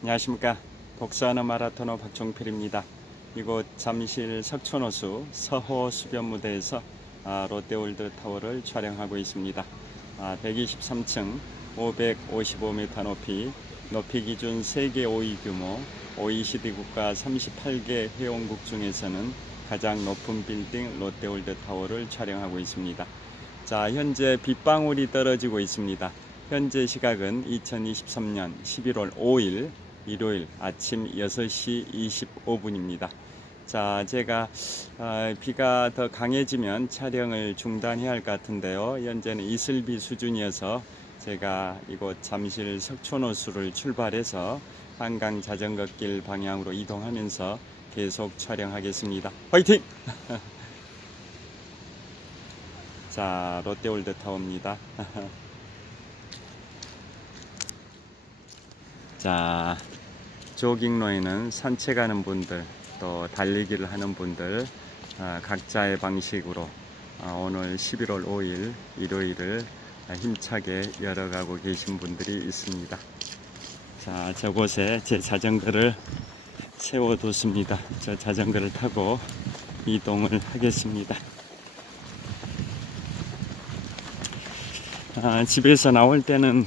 안녕하십니까. 복수하는 마라토너 박종필입니다. 이곳 잠실 석촌호수 서호 수변무대에서 롯데월드 타워를 촬영하고 있습니다. 123층 555m 높이 기준 세계 5위 규모 OECD 국가 38개 회원국 중에서는 가장 높은 빌딩 롯데월드 타워를 촬영하고 있습니다. 자, 현재 빗방울이 떨어지고 있습니다. 현재 시각은 2023년 11월 5일 일요일 아침 6시 25분입니다. 자, 제가 비가 더 강해지면 촬영을 중단해야 할 것 같은데요. 현재는 이슬비 수준이어서 제가 이곳 잠실 석촌호수를 출발해서 한강 자전거길 방향으로 이동하면서 계속 촬영하겠습니다. 화이팅! 자, 롯데월드 타워입니다. 자, 조깅로에는 산책하는 분들, 또 달리기를 하는 분들 각자의 방식으로 오늘 11월 5일 일요일을 힘차게 열어가고 계신 분들이 있습니다. 자, 저곳에 제 자전거를 세워뒀습니다. 저 자전거를 타고 이동을 하겠습니다. 집에서 나올 때는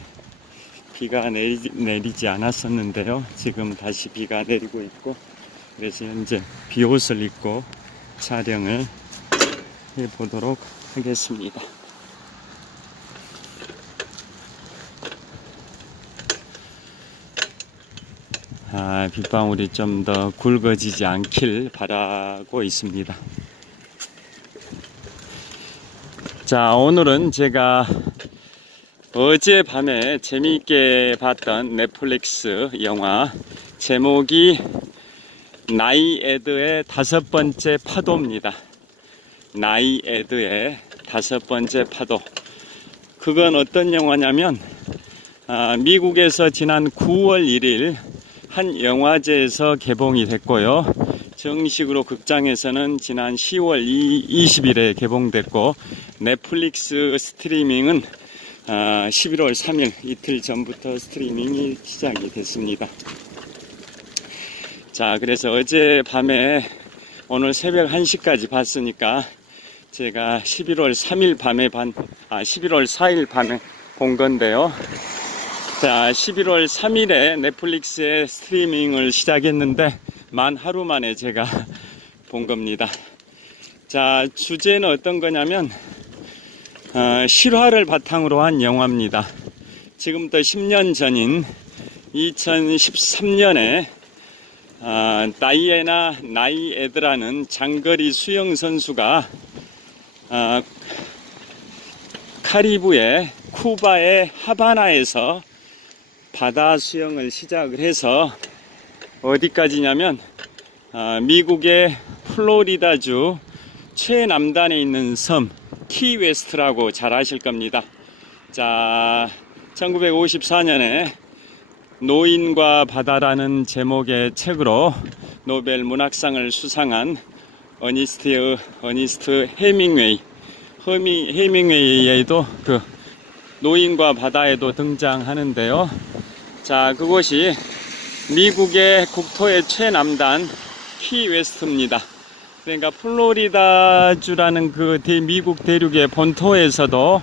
비가 내리지 않았었는데요. 지금 다시 비가 내리고 있고, 그래서 현재 비옷을 입고 촬영을 해보도록 하겠습니다. 빗방울이 좀 더 굵어지지 않길 바라고 있습니다. 자, 오늘은 제가 어젯밤에 재미있게 봤던 넷플릭스 영화, 제목이 나이에드의 5번째 파도입니다. 나이에드의 5번째 파도. 그건 어떤 영화냐면 미국에서 지난 9월 1일 한 영화제에서 개봉이 됐고요. 정식으로 극장에서는 지난 10월 20일에 개봉됐고, 넷플릭스 스트리밍은 11월 3일 이틀 전부터 스트리밍이 시작이 됐습니다. 자, 그래서 어젯밤에 오늘 새벽 1시까지 봤으니까 제가 11월 3일 밤에 11월 4일 밤에 본 건데요. 자, 11월 3일에 넷플릭스에 스트리밍을 시작했는데 만 하루 만에 제가 본 겁니다. 자, 주제는 어떤 거냐면 실화를 바탕으로 한 영화입니다. 지금부터 10년 전인 2013년에 다이애나 나이에드라는 장거리 수영 선수가 카리브해 쿠바의 하바나에서 바다 수영을 시작을 해서 어디까지냐면 미국의 플로리다주 최남단에 있는 섬 키웨스트라고 잘 아실 겁니다. 자, 1954년에 노인과 바다라는 제목의 책으로 노벨 문학상을 수상한 어니스트 헤밍웨이에도 그 노인과 바다에도 등장하는데요. 자, 그곳이 미국의 국토의 최남단 키웨스트입니다. 그러니까 플로리다주라는 그 미국 대륙의 본토에서도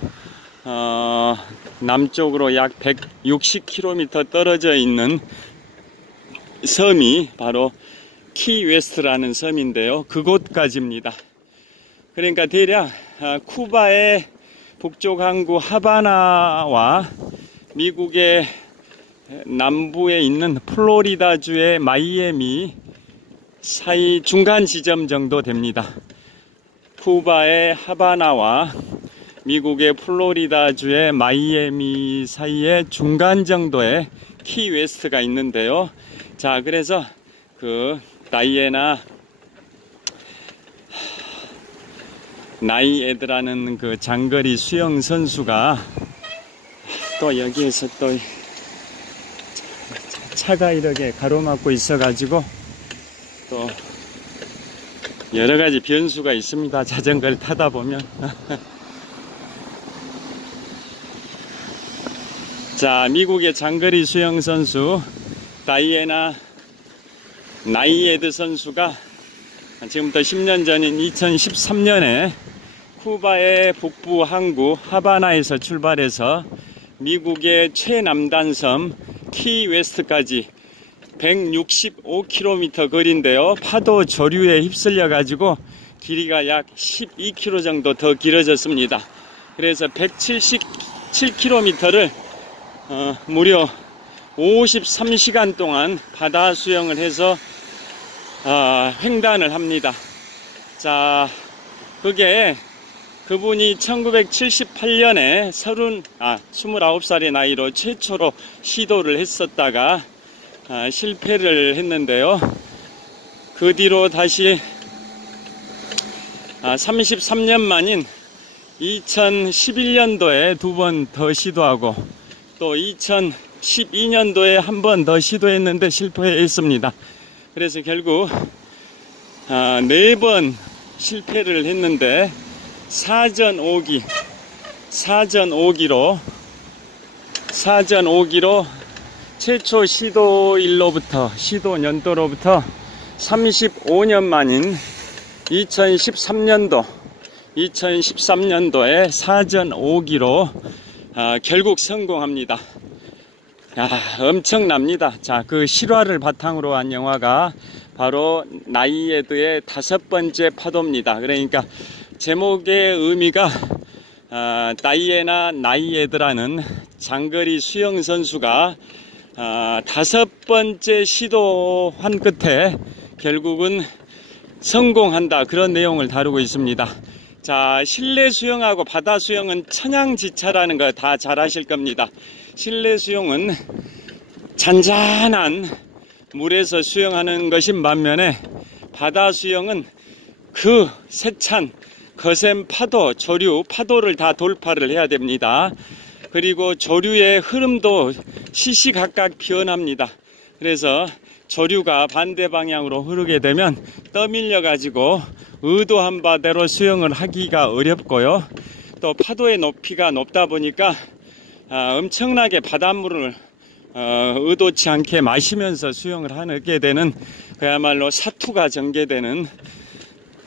남쪽으로 약 160km 떨어져 있는 섬이 바로 키웨스트라는 섬인데요. 그곳까지입니다. 그러니까 대략 쿠바의 북쪽 항구 하바나와 미국의 남부에 있는 플로리다주의 마이애미 사이 중간 지점 정도 됩니다. 쿠바의 하바나와 미국의 플로리다주의 마이애미 사이의 중간 정도의 키웨스트가 있는데요. 자, 그래서 그 나이에드라는 그 장거리 수영 선수가 또 여기에서 또 차가 이렇게 가로막고 있어가지고 또 여러가지 변수가 있습니다. 자전거를 타다 보면. 자, 미국의 장거리 수영 선수 다이애나 나이에드 선수가 지금부터 10년 전인 2013년에 쿠바의 북부 항구 하바나에서 출발해서 미국의 최남단 섬 키웨스트까지 165km 거리인데요. 파도 조류에 휩쓸려 가지고 길이가 약 12km 정도 더 길어졌습니다. 그래서 177km를 무려 53시간 동안 바다 수영을 해서 횡단을 합니다. 자, 그분이 1978년에 29살의 나이로 최초로 시도를 했었다가 실패를 했는데요. 그 뒤로 다시 33년 만인 2011년도에 2번 더 시도하고 또 2012년도에 한 번 더 시도했는데 실패했습니다. 그래서 결국 4번 실패를 했는데 사전 5기로 최초 시도 연도로부터 35년 만인 2013년도에 사전 5기로 결국 성공합니다. 엄청납니다. 자, 그 실화를 바탕으로 한 영화가 바로 나이에드의 5번째 파도입니다. 그러니까 제목의 의미가 다이애나 나이에드라는 장거리 수영 선수가 5번째 시도한 끝에 결국은 성공한다, 그런 내용을 다루고 있습니다. 자, 실내 수영하고 바다 수영은 천양지차라는 거 다 잘 아실 겁니다. 실내 수영은 잔잔한 물에서 수영하는 것인 반면에 바다 수영은 그 세찬 거센 파도를 다 돌파를 해야 됩니다. 그리고 조류의 흐름도 시시각각 변합니다. 그래서 조류가 반대 방향으로 흐르게 되면 떠밀려 가지고 의도한 바대로 수영을 하기가 어렵고요. 또 파도의 높이가 높다 보니까 엄청나게 바닷물을 의도치 않게 마시면서 수영을 하게 되는, 그야말로 사투가 전개되는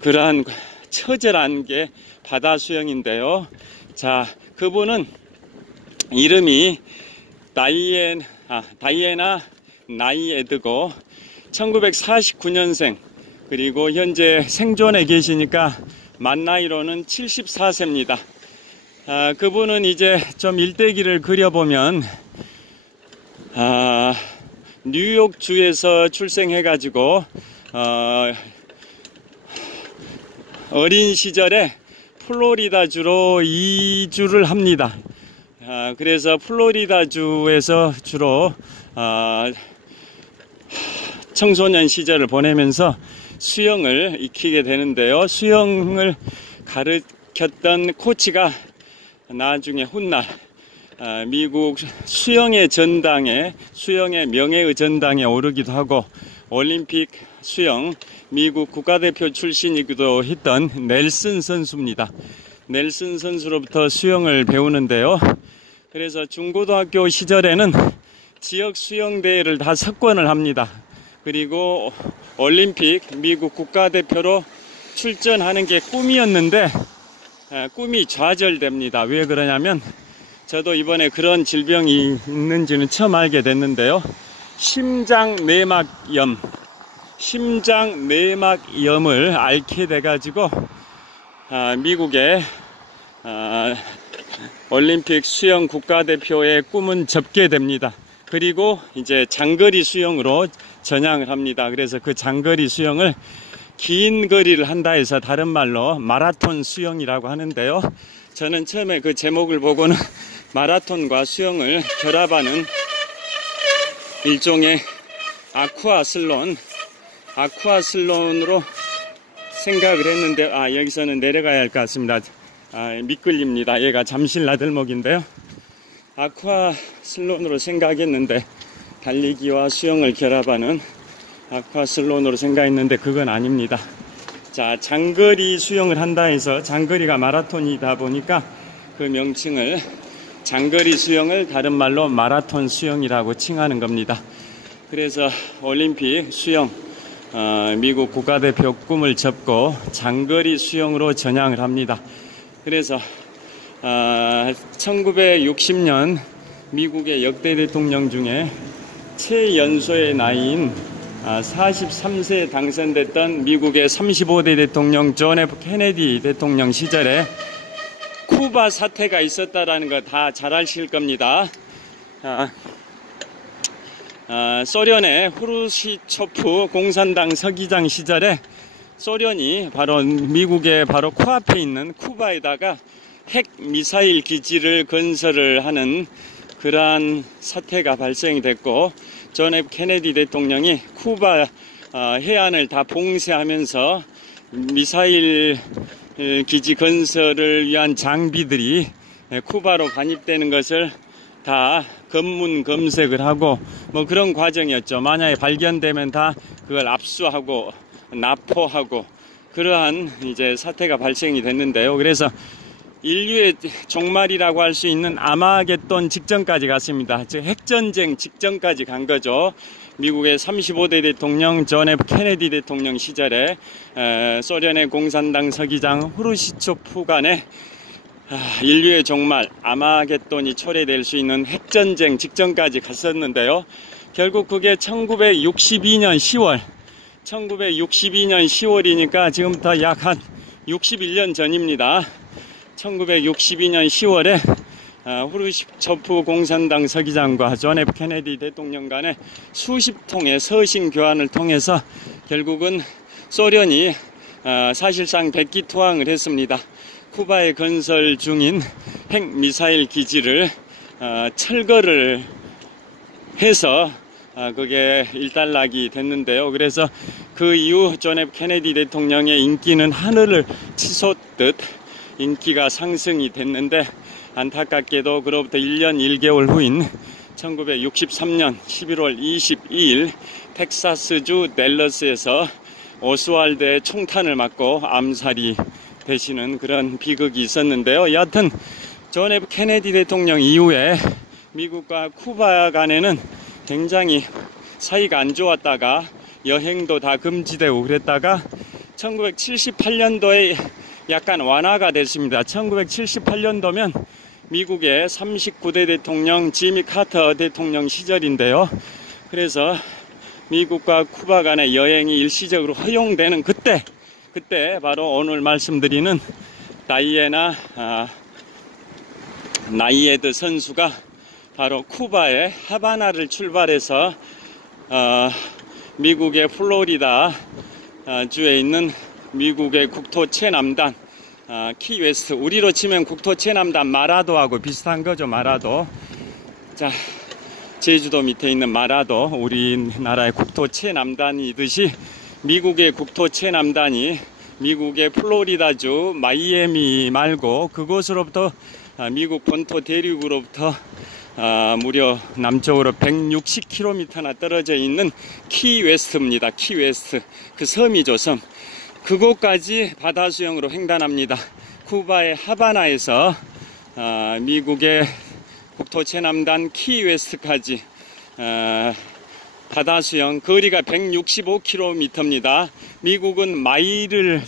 그러한 처절한 게 바다 수영인데요. 자, 그분은 이름이 다이애나 나이에드고 1949년생, 그리고 현재 생존해 계시니까 만 나이로는 74세입니다. 그분은 이제 좀 일대기를 그려보면 뉴욕주에서 출생해가지고 어린 시절에 플로리다주로 이주를 합니다. 그래서 플로리다주에서 주로 청소년 시절을 보내면서 수영을 익히게 되는데요. 수영을 가르쳤던 코치가 나중에 훗날 미국 수영의 명예의 전당에 오르기도 하고 올림픽 수영 미국 국가대표 출신이기도 했던 넬슨 선수입니다. 넬슨 선수로부터 수영을 배우는데요. 그래서 중고등학교 시절에는 지역 수영대회를 다 석권을 합니다. 그리고 올림픽 미국 국가대표로 출전하는 게 꿈이었는데 꿈이 좌절됩니다. 왜 그러냐면 저도 이번에 그런 질병이 있는지는 처음 알게 됐는데요. 심장내막염을 앓게 돼가지고 미국의 올림픽 수영 국가대표의 꿈은 접게 됩니다. 그리고 이제 장거리 수영으로 전향을 합니다. 그래서 그 장거리 수영을 긴 거리를 한다 해서 다른 말로 마라톤 수영이라고 하는데요. 저는 처음에 그 제목을 보고는 마라톤과 수영을 결합하는 일종의 아쿠아슬론으로 생각을 했는데 여기서는 내려가야 할 것 같습니다. 미끌립니다. 얘가 잠실 나들목인데요. 아쿠아슬론으로 생각했는데 달리기와 수영을 결합하는 아쿠아슬론으로 생각했는데 그건 아닙니다. 자, 장거리 수영을 한다 해서 장거리가 마라톤이다 보니까 그 명칭을 장거리 수영을 다른 말로 마라톤 수영이라고 칭하는 겁니다. 그래서 올림픽 수영 미국 국가대표 꿈을 접고 장거리 수영으로 전향을 합니다. 그래서 1960년 미국의 역대 대통령 중에 최연소의 나이인 43세에 당선됐던 미국의 35대 대통령 존 F 케네디 대통령 시절에 쿠바 사태가 있었다라는 거 다 잘 아실 겁니다. 소련의 후르시초프 공산당 서기장 시절에 소련이 바로 미국의 바로 코앞에 있는 쿠바에다가 핵 미사일 기지를 건설을 하는 그러한 사태가 발생이 됐고, 존 F 케네디 대통령이 쿠바 해안을 다 봉쇄하면서 미사일 기지 건설을 위한 장비들이 쿠바로 반입되는 것을 다 검문 검색을 하고 뭐 그런 과정이었죠. 만약에 발견되면 다 그걸 압수하고 납포하고 그러한 이제 사태가 발생이 됐는데요. 그래서 인류의 종말이라고 할 수 있는 아마겟돈 직전까지 갔습니다. 즉 핵전쟁 직전까지 간 거죠. 미국의 35대 대통령 존 F 케네디 대통령 시절에 소련의 공산당 서기장 후르시초프 간에 인류의 종말 아마겟돈이 초래될 수 있는 핵전쟁 직전까지 갔었는데요. 결국 그게 1962년 10월이니까 지금부터 약 한 61년 전입니다. 1962년 10월에 후르시초프 공산당 서기장과 존 F 케네디 대통령 간의 수십 통의 서신 교환을 통해서 결국은 소련이 사실상 백기투항을 했습니다. 쿠바에 건설 중인 핵미사일 기지를 철거를 해서 그게 일단락이 됐는데요. 그래서 그 이후 존 F 케네디 대통령의 인기는 하늘을 치솟듯 인기가 상승이 됐는데, 안타깝게도 그로부터 1년 1개월 후인 1963년 11월 22일 텍사스주 댈러스에서 오스왈드의 총탄을 맞고 암살이 되시는 그런 비극이 있었는데요. 여하튼 존 F 케네디 대통령 이후에 미국과 쿠바 간에는 굉장히 사이가 안 좋았다가 여행도 다 금지되고 그랬다가 1978년도에 약간 완화가 됐습니다. 1978년도면 미국의 39대 대통령 지미 카터 대통령 시절인데요. 그래서 미국과 쿠바 간의 여행이 일시적으로 허용되는 그때 바로 오늘 말씀드리는 나이에드 선수가 바로 쿠바의 하바나를 출발해서 미국의 플로리다 주에 있는 미국의 국토 최남단 키웨스트, 우리로 치면 국토 최남단 마라도하고 비슷한 거죠. 마라도. 자, 제주도 밑에 있는 마라도, 우리나라의 국토 최남단이듯이 미국의 국토 최남단이 미국의 플로리다주 마이애미 말고 그곳으로부터 미국 본토 대륙으로부터 무려 남쪽으로 160km나 떨어져 있는 키웨스트입니다. 키웨스트. 그 섬이죠, 섬. 그곳까지 바다 수영으로 횡단합니다. 쿠바의 하바나에서 미국의 국토 최남단 키웨스트까지 바다 수영 거리가 165km입니다. 미국은 마일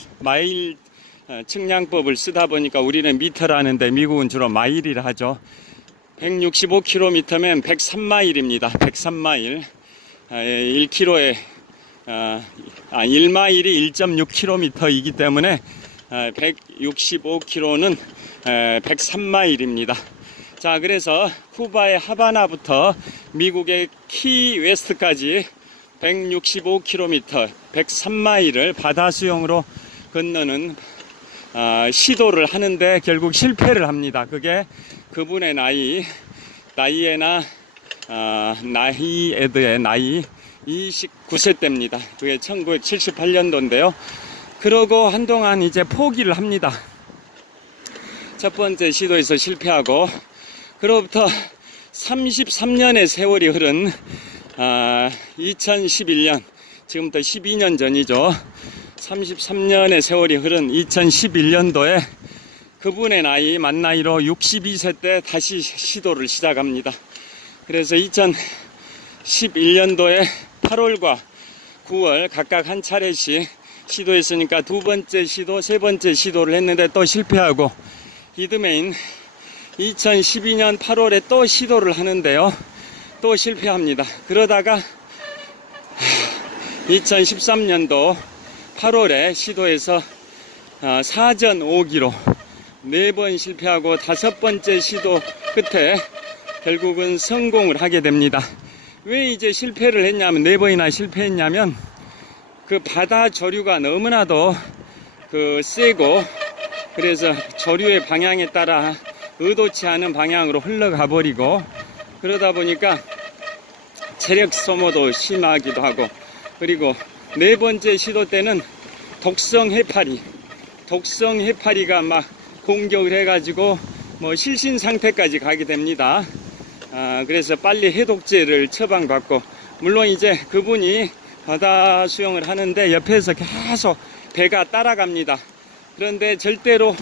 측량법을 쓰다 보니까 우리는 미터라는데 미국은 주로 마일이라 하죠. 165km면 103마일입니다. 103마일. 1km에 1마일이 1.6km이기 때문에 165km는 103마일입니다. 자, 그래서 쿠바의 하바나부터 미국의 키웨스트까지 165km, 103마일을 바다 수영으로 건너는 시도를 하는데 결국 실패를 합니다. 그게 그분의 나이에드의 나이 29세 때입니다. 그게 1978년도인데요. 그러고 한동안 이제 포기를 합니다. 첫 번째 시도에서 실패하고, 그로부터 33년의 세월이 흐른 2011년, 지금부터 12년 전이죠. 33년의 세월이 흐른 2011년도에 그분의 나이, 만 나이로 62세 때 다시 시도를 시작합니다. 그래서 2011년도에 8월과 9월 각각 한 차례씩 시도했으니까 두 번째 시도, 세 번째 시도를 했는데 또 실패하고, 이듬해인 2012년 8월에 또 시도를 하는데요, 또 실패합니다. 그러다가 2013년도 8월에 시도해서 사전 5기로 4번 실패하고 5번째 시도 끝에 결국은 성공을 하게 됩니다. 왜 이제 실패를 했냐면, 4번이나 실패했냐면, 그 바다 조류가 너무나도 세고, 그래서 조류의 방향에 따라 의도치 않은 방향으로 흘러가 버리고, 그러다 보니까 체력 소모도 심하기도 하고, 그리고 4번째 시도 때는 독성 해파리가 막 공격을 해가지고 뭐 실신 상태까지 가게 됩니다. 그래서 빨리 해독제를 처방받고, 물론 이제 그분이 바다 수영을 하는데 옆에서 계속 배가 따라갑니다. 그런데 절대로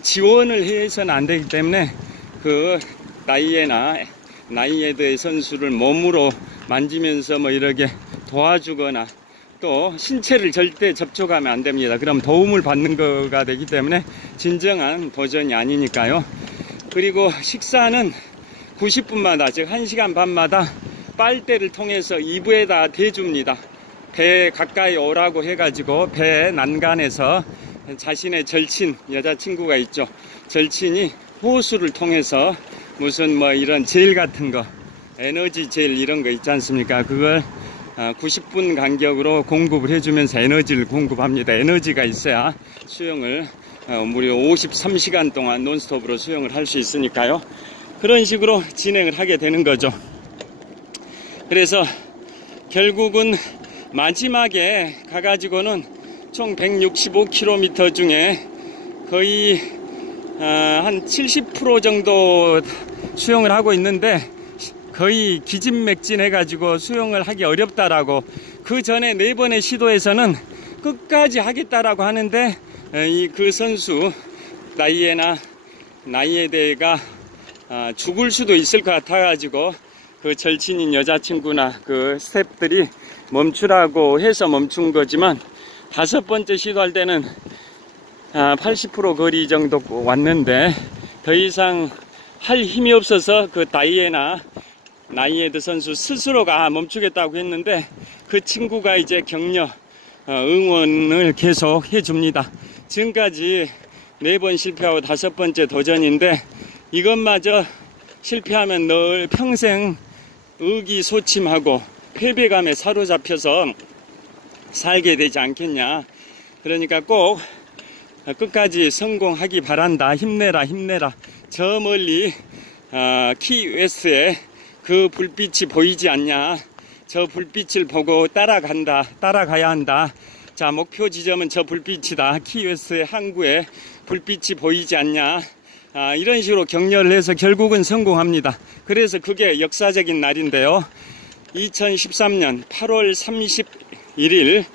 지원을 해서는 안 되기 때문에 그 나이에드의 선수를 몸으로 만지면서 뭐 이렇게 도와주거나, 또 신체를 절대 접촉하면 안 됩니다. 그럼 도움을 받는 거가 되기 때문에 진정한 도전이 아니니까요. 그리고 식사는 90분마다, 즉 1시간 반마다 빨대를 통해서 이부에다 대줍니다. 배 가까이 오라고 해가지고 배 난간에서 자신의 절친, 여자친구가 있죠. 절친이 호수를 통해서 무슨 뭐 이런 젤 같은 거, 에너지 젤 이런 거 있지 않습니까? 그걸 90분 간격으로 공급을 해주면서 에너지를 공급합니다. 에너지가 있어야 수영을 무려 53시간 동안 논스톱으로 수영을 할 수 있으니까요. 그런 식으로 진행을 하게 되는 거죠. 그래서 결국은 마지막에 가가지고는 총 165km 중에 거의 한 70% 정도 수영을 하고 있는데, 거의 기진맥진 해가지고 수영을 하기 어렵다라고, 그 전에 4번의 시도에서는 끝까지 하겠다라고 하는데, 그 선수 나이에드가 죽을 수도 있을 것 같아가지고 그 절친인 여자친구나 그 스태프들이 멈추라고 해서 멈춘 거지만, 5번째 시도할 때는 80% 거리 정도 왔는데 더 이상 할 힘이 없어서 그 나이에드 선수 스스로가 멈추겠다고 했는데, 그 친구가 이제 격려, 응원을 계속 해줍니다. 지금까지 4번 실패하고 5번째 도전인데, 이것마저 실패하면 늘 평생 의기소침하고 패배감에 사로잡혀서 살게 되지 않겠냐. 그러니까 꼭 끝까지 성공하기 바란다. 힘내라, 힘내라. 저 멀리 키웨스트에 그 불빛이 보이지 않냐. 저 불빛을 보고 따라가야 한다. 자, 목표 지점은 저 불빛이다. 키웨스트의 항구에 불빛이 보이지 않냐. 이런 식으로 격려를 해서 결국은 성공합니다. 그래서 그게 역사적인 날인데요. 2013년 8월 31일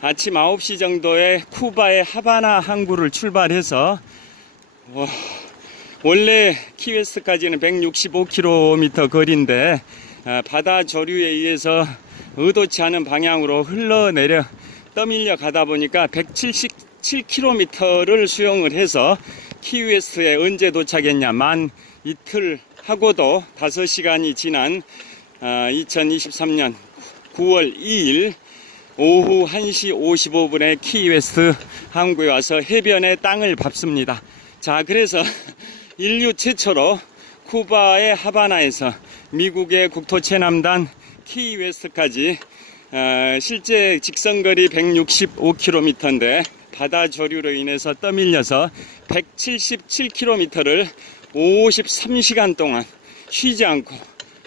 아침 9시 정도에 쿠바의 하바나 항구를 출발해서, 원래 키웨스트까지는 165km 거리인데 바다 조류에 의해서 의도치 않은 방향으로 떠밀려 가다 보니까 177km를 수영을 해서 키웨스트에 언제 도착했냐, 만 이틀 하고도 5시간이 지난 2023년 9월 2일 오후 1시 55분에 키웨스트 항구에 와서 해변에 땅을 밟습니다. 자, 그래서 인류 최초로 쿠바의 하바나에서 미국의 국토 최남단 키웨스트까지 실제 직선거리 165km인데 바다 조류로 인해서 떠밀려서 177km를 53시간 동안 쉬지 않고,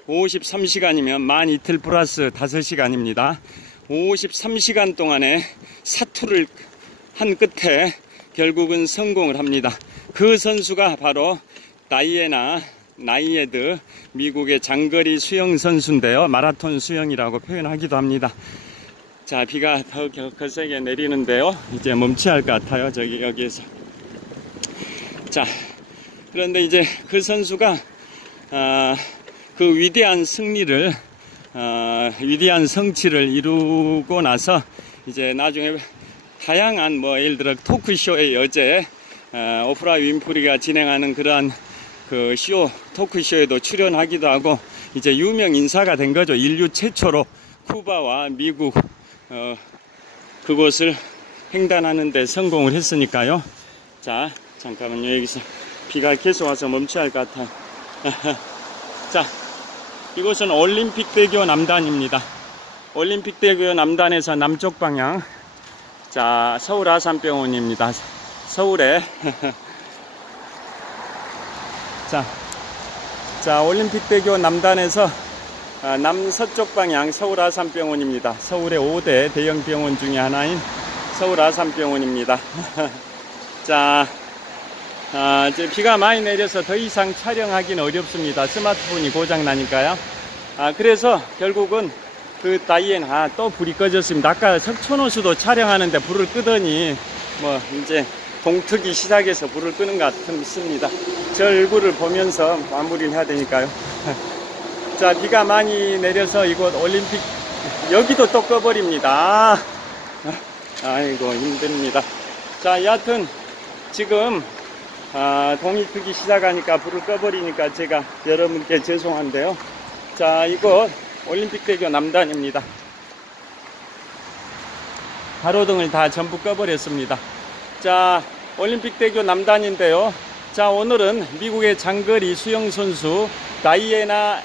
53시간이면 만 이틀 플러스 5시간입니다. 53시간 동안의 사투를 한 끝에 결국은 성공을 합니다. 그 선수가 바로 나이에드, 미국의 장거리 수영 선수인데요. 마라톤 수영이라고 표현하기도 합니다. 자, 비가 더 거세게 내리는데요. 이제 멈춰야 할 것 같아요. 여기에서. 자, 그런데 이제 그 선수가 그 위대한 승리를 위대한 성취를 이루고 나서 이제 나중에 다양한 뭐 예를 들어 토크쇼의 여제 오프라 윈프리가 진행하는 그러한 그 토크쇼에도 출연하기도 하고 이제 유명 인사가 된 거죠. 인류 최초로 쿠바와 미국 그곳을 횡단하는 데 성공을 했으니까요. 자, 잠깐만요. 여기서 비가 계속 와서 멈춰야 할 것 같아요. 자, 이곳은 올림픽대교 남단입니다. 올림픽대교 남단에서 남쪽 방향. 자, 서울 아산병원입니다. 서울에 자, 올림픽대교 남단에서 남서쪽 방향 서울 아산병원입니다. 서울의 5대 대형 병원 중에 하나인 서울 아산병원입니다. 자, 이제 비가 많이 내려서 더 이상 촬영하기는 어렵습니다. 스마트폰이 고장 나니까요. 그래서 결국은 그 다이앤 또 불이 꺼졌습니다. 아까 석촌호수도 촬영하는데 불을 끄더니 뭐 이제 동트기 시작해서 불을 끄는 것 같습니다. 저 얼굴을 보면서 마무리를 해야 되니까요. 자, 비가 많이 내려서 이곳 올림픽 여기도 또 꺼버립니다. 아이고 힘듭니다. 자, 여하튼 지금 동이 트기 시작하니까 불을 꺼버리니까 제가 여러분께 죄송한데요. 자, 이곳 올림픽대교 남단입니다. 가로등을 다 전부 꺼버렸습니다. 자, 올림픽대교 남단인데요. 자, 오늘은 미국의 장거리 수영선수 다이애나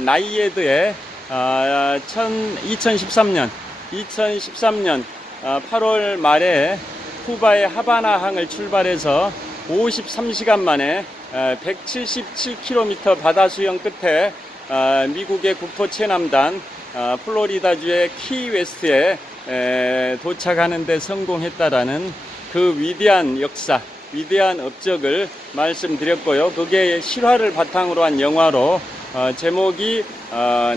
나이에드의 2013년 8월 말에 쿠바의 하바나항을 출발해서 53시간 만에 177km 바다 수영 끝에 미국의 국토 최남단 플로리다주의 키웨스트에 도착하는 데 성공했다라는 그 위대한 역사, 위대한 업적을 말씀드렸고요. 그게 실화를 바탕으로 한 영화로 제목이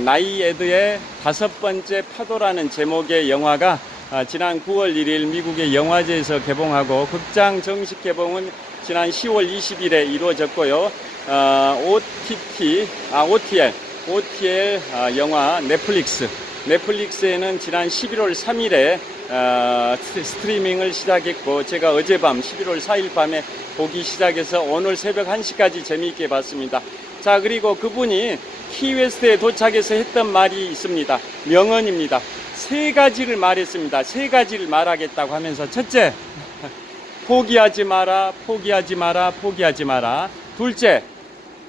나이에드의 5번째 파도라는 제목의 영화가 지난 9월 1일 미국의 영화제에서 개봉하고 극장 정식 개봉은 지난 10월 20일에 이루어졌고요. OTL 영화 넷플릭스에는 지난 11월 3일에 스트리밍을 시작했고 제가 어젯밤 11월 4일 밤에 보기 시작해서 오늘 새벽 1시까지 재미있게 봤습니다. 자, 그리고 그분이 키웨스트에 도착해서 했던 말이 있습니다. 명언입니다. 3가지를 말했습니다. 3가지를 말하겠다고 하면서 첫째, 포기하지 마라, 포기하지 마라, 포기하지 마라. 둘째,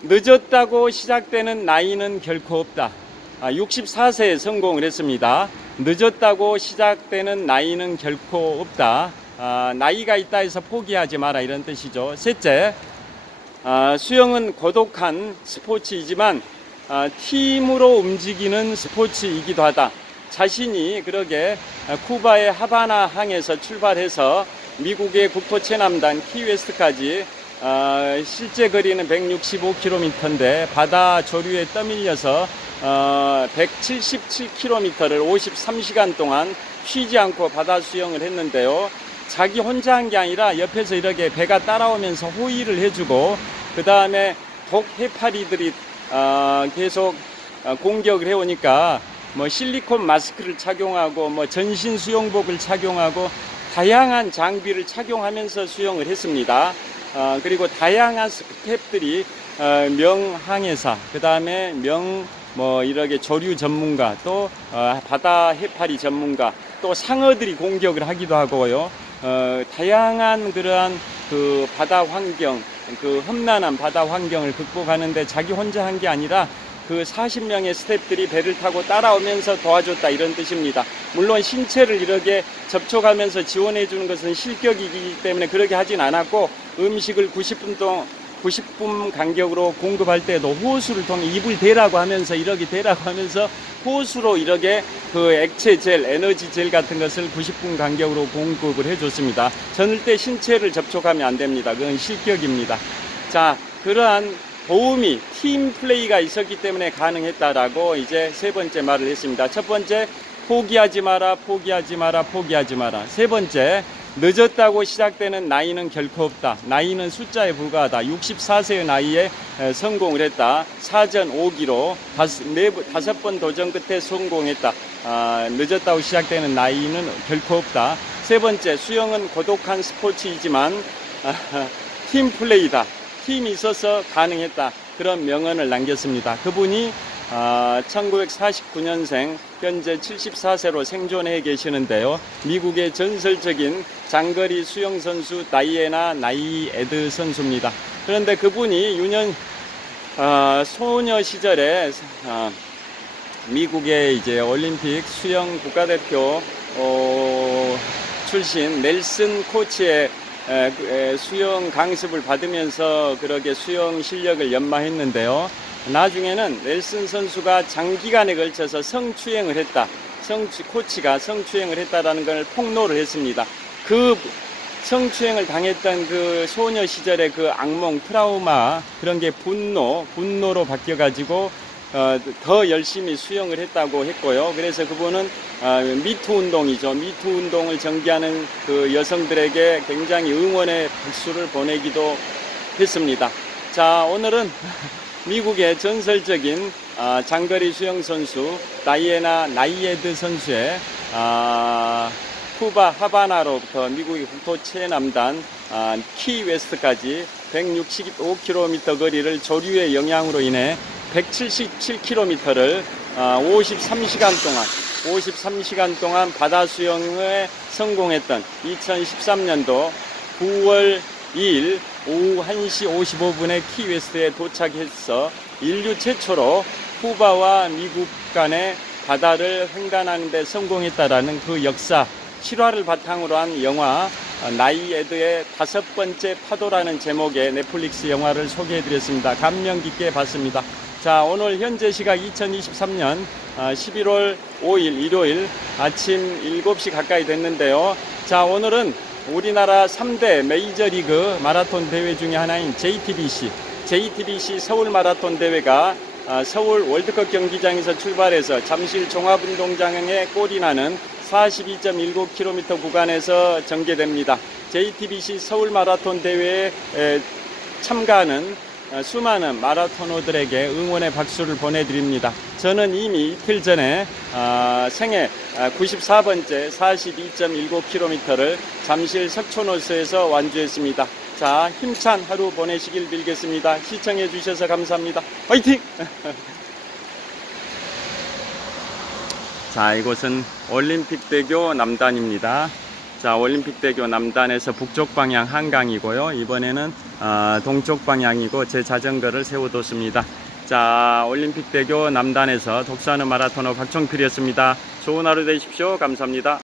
늦었다고 시작되는 나이는 결코 없다. 64세에 성공을 했습니다. 늦었다고 시작되는 나이는 결코 없다. 나이가 있다 해서 포기하지 마라 이런 뜻이죠. 셋째, 수영은 고독한 스포츠이지만 팀으로 움직이는 스포츠이기도 하다. 자신이 그러게 쿠바의 하바나 항에서 출발해서 미국의 국토 최남단 키웨스트까지 실제 거리는 165km인데 바다 조류에 떠밀려서 177km를 53시간 동안 쉬지 않고 바다 수영을 했는데요. 자기 혼자 한 게 아니라 옆에서 이렇게 배가 따라오면서 호의를 해주고 그 다음에 독 해파리들이 계속 공격을 해오니까 뭐 실리콘 마스크를 착용하고 뭐 전신 수영복을 착용하고 다양한 장비를 착용하면서 수영을 했습니다. 그리고 다양한 스태프들이 명항해사, 그 다음에 뭐 이렇게 조류 전문가, 또 바다 해파리 전문가, 또 상어들이 공격을 하기도 하고요. 다양한 그러한 그 바다 환경, 그 험난한 바다 환경을 극복하는데 자기 혼자 한 게 아니라 그 40명의 스태프들이 배를 타고 따라오면서 도와줬다 이런 뜻입니다. 물론 신체를 이렇게 접촉하면서 지원해 주는 것은 실격이기 때문에 그렇게 하진 않았고 음식을 90분 간격으로 공급할 때도 호수를 통해 입을 대라고 하면서 이렇게 대라고 하면서 호수로 이렇게 그 액체 젤, 에너지 젤 같은 것을 90분 간격으로 공급을 해줬습니다. 절대 신체를 접촉하면 안 됩니다. 그건 실격입니다. 자, 그러한 도움이 팀 플레이가 있었기 때문에 가능했다라고 이제 세 번째 말을 했습니다. 첫 번째, 포기하지 마라, 포기하지 마라, 포기하지 마라. 세 번째, 늦었다고 시작되는 나이는 결코 없다. 나이는 숫자에 불과하다. 64세의 나이에 성공을 했다. 사전 5기로 5번 도전 끝에 성공했다. 늦었다고 시작되는 나이는 결코 없다. 세 번째, 수영은 고독한 스포츠이지만 팀 플레이다. 팀이 있어서 가능했다. 그런 명언을 남겼습니다. 그분이 1949년생, 현재 74세로 생존해 계시는데요. 미국의 전설적인 장거리 수영선수 다이애나 나이에드 선수입니다. 그런데 그분이 소녀 시절에 미국의 이제 올림픽 수영 국가대표 출신 넬슨 코치의 수영 강습을 받으면서 그렇게 수영 실력을 연마했는데요. 나중에는 넬슨 선수가 장기간에 걸쳐서 성추행을 했다. 코치가 성추행을 했다라는 걸 폭로를 했습니다. 그 성추행을 당했던 그 소녀 시절의 그 악몽, 트라우마, 그런 게 분노로 바뀌어가지고 더 열심히 수영을 했다고 했고요. 그래서 그분은 미투 운동이죠. 미투 운동을 전개하는 그 여성들에게 굉장히 응원의 박수를 보내기도 했습니다. 자, 오늘은 미국의 전설적인 장거리 수영 선수 다이애나 나이에드 선수의 쿠바 하바나로부터 미국의 국토 최남단 키웨스트까지 165km 거리를 조류의 영향으로 인해 177km를 53시간 동안 바다 수영에 성공했던 2013년도 9월 2일 오후 1시 55분에 키웨스트에 도착해서 인류 최초로 쿠바와 미국 간의 바다를 횡단하는 데 성공했다라는 그 역사 실화를 바탕으로 한 영화 나이에드의 5번째 파도라는 제목의 넷플릭스 영화를 소개해드렸습니다. 감명 깊게 봤습니다. 자, 오늘 현재 시각 2023년 11월 5일 일요일 아침 7시 가까이 됐는데요. 자, 오늘은 우리나라 3대 메이저리그 마라톤 대회 중에 하나인 JTBC 서울 마라톤 대회가 서울 월드컵 경기장에서 출발해서 잠실 종합운동장에 골이 나는 42.19km 구간에서 전개됩니다. JTBC 서울 마라톤 대회에 참가하는 수많은 마라토너들에게 응원의 박수를 보내드립니다. 저는 이미 이틀 전에 생애 94번째 42.19km를 잠실 석촌호수에서 완주했습니다. 자, 힘찬 하루 보내시길 빌겠습니다. 시청해 주셔서 감사합니다. 화이팅! 자, 이곳은 올림픽대교 남단입니다. 자, 올림픽대교 남단에서 북쪽 방향 한강이고요. 이번에는 동쪽 방향이고 제 자전거를 세워뒀습니다. 자, 올림픽대교 남단에서 독서하는 마라토너 박종필이었습니다. 좋은 하루 되십시오. 감사합니다.